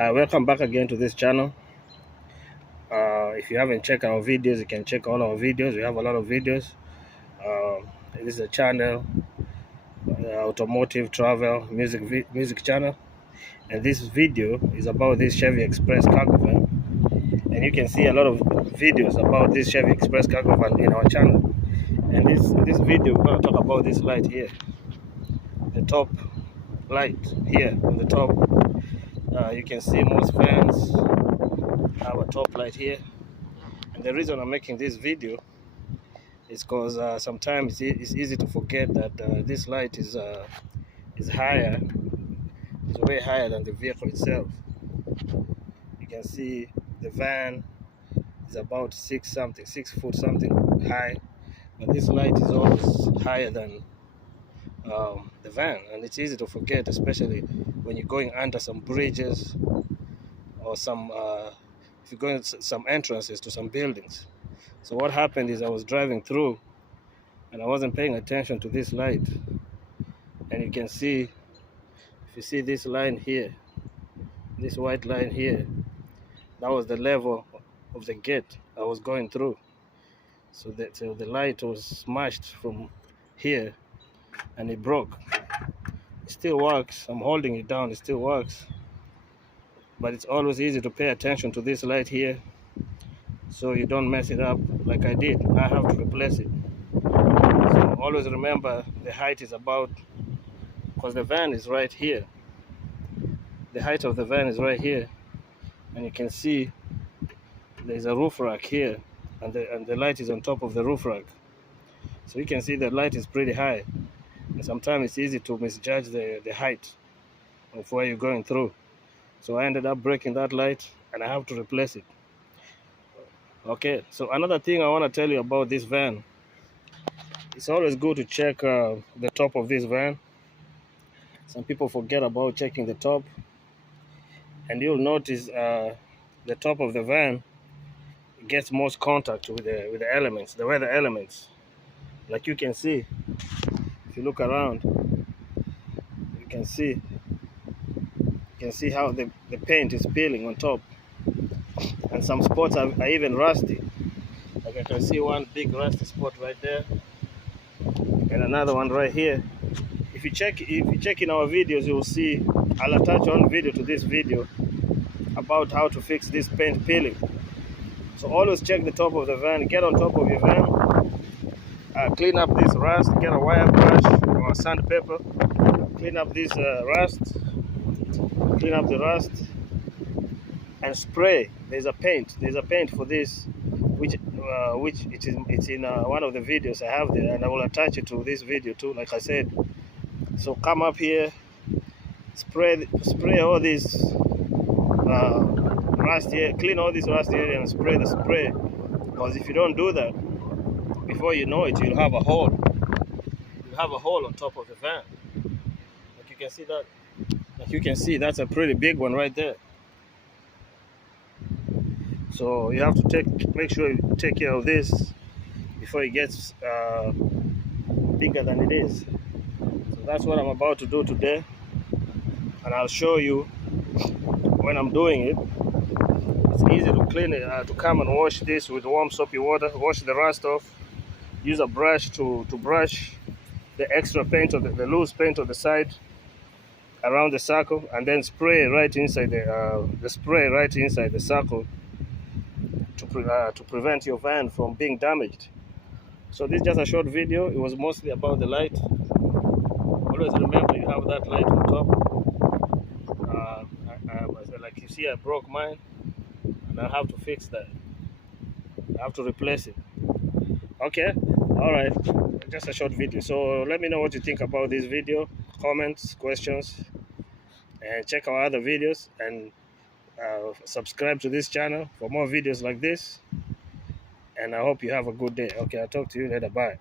Hi, welcome back again to this channel. If you haven't checked our videos, you can check all our videos. We have a lot of videos. This is a channel, automotive, travel, music channel, and this video is about this Chevy Express cargo van. And you can see a lot of videos about this Chevy Express cargo van in our channel. And this video, we're going to talk about this light here, the top light here on the top. You can see most vans have a top light here. And the reason I'm making this video is because sometimes it's easy to forget that this light is higher, is way higher than the vehicle itself. You can see the van is about 6 foot something high, but this light is always higher than the van, and it's easy to forget, especially when you're going under some bridges or some if you're going to some entrances to some buildings. So what happened is I was driving through and I wasn't paying attention to this light, and you can see, if you see this line here, this white line here, that was the level of the gate I was going through. So the light was smashed from here and it broke. It still works. I'm holding it down, it still works, but it's always easy to pay attention to this light here so you don't mess it up like I did. I have to replace it. So always remember the height is about, because the van is right here. The height of the van is right here, and you can see there's a roof rack here, and the light is on top of the roof rack. So you can see the light is pretty high, and sometimes it's easy to misjudge the height of where you're going through. So I ended up breaking that light, and I have to replace it. Okay, so another thing I want to tell you about this van, it's always good to check the top of this van. Some people forget about checking the top, and you'll notice the top of the van gets most contact with the elements, the weather elements. Like you can see, if you look around, you can see how the paint is peeling on top, and some spots are even rusty. Like I can see one big rusty spot right there, and another one right here. If you check in our videos, you will see, I'll attach one video to this video about how to fix this paint peeling. So always check the top of the van, get on top of your van, clean up this rust, get a wire brush or sandpaper, clean up this rust, clean up the rust, and spray. There's a paint for this, which it's in one of the videos I have there, and I will attach it to this video too, like I said. So come up here, spray all this rust here, clean all this rust area and spray the spray, because if you don't do that, before you know it, you'll have a hole. You'll have a hole on top of the van. Like you can see, that's a pretty big one right there. So you have to make sure you take care of this before it gets bigger than it is. So that's what I'm about to do today, and I'll show you when I'm doing it. It's easy to clean it, to come and wash this with warm soapy water, wash the rust off, use a brush to brush the extra paint or the loose paint on the side around the circle, and then spray right inside the spray right inside the circle to prevent your van from being damaged. So this is just a short video. It was mostly about the light. Always remember you have that light on top. Like you see, I broke mine, and I have to fix that. I have to replace it. Okay, all right, just a short video. So let me know what you think about this video, comments, questions, and check our other videos, and subscribe to this channel for more videos like this. And I hope you have a good day. Okay, I'll talk to you later. Bye.